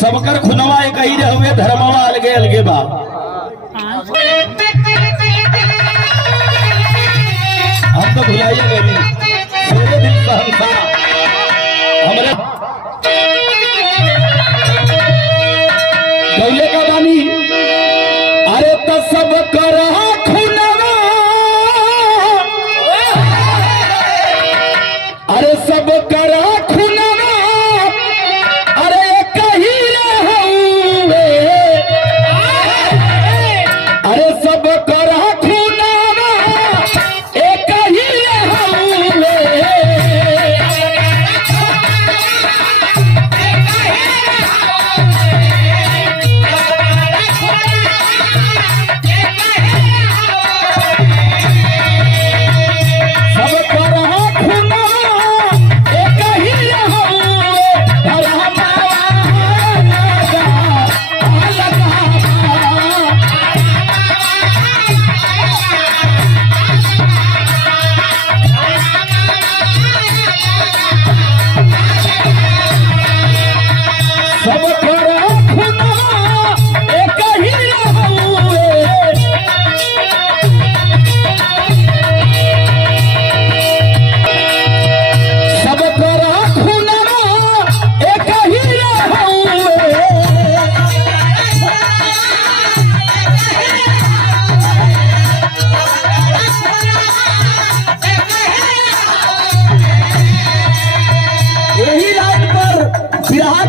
सबकर खुनवा एक ही रहे धर्मवा अलगे अलगे बा। हम तो भुलाइए गए पूरे दिन सहनसा हमरे गौले का बानी। अरे तो सब कर खुनवा, अरे सब कर खुनवा, अरे कही रहुए, अरे सब कर खुनवा एक ही रहुए।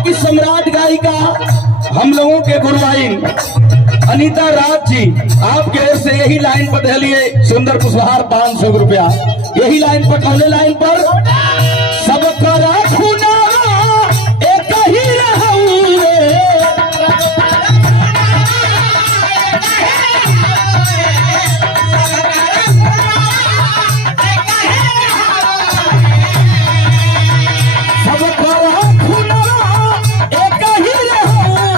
की सम्राट गायिका हम लोगों के गुरुवाइन अनीता राज जी आपके ओर से यही लाइन पर दे लिए सुंदर पुष्पहार 500 रुपया। यही लाइन पर कौने लाइन पर सब करा खुना एक ही रहूए, सब करा खुना एक ही रहूए।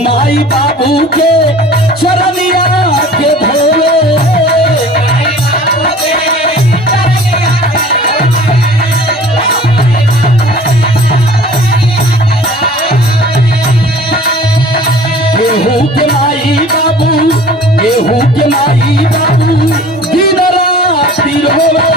माई बाबू के चरनिया के धोवे, गेहूं के माई बाबू, गेहूं के माई बाबू दिन राति रोवे।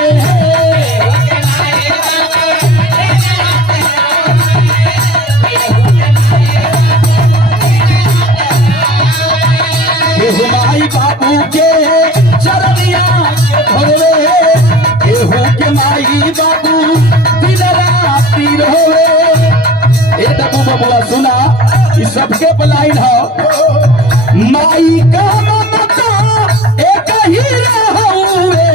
माई बाबू के चरनिया धोवे, गेहूं के माई बाबू दिन राति रोवे। ए दबू बबुआ सुना इस सबके पलाइन हो माई का ममता एक ही रहुए,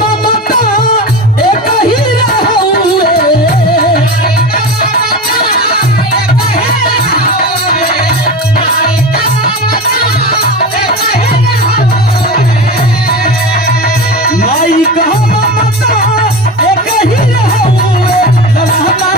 ममता एक ही रहुए। माई का ममता एक ही रहुए, अलगा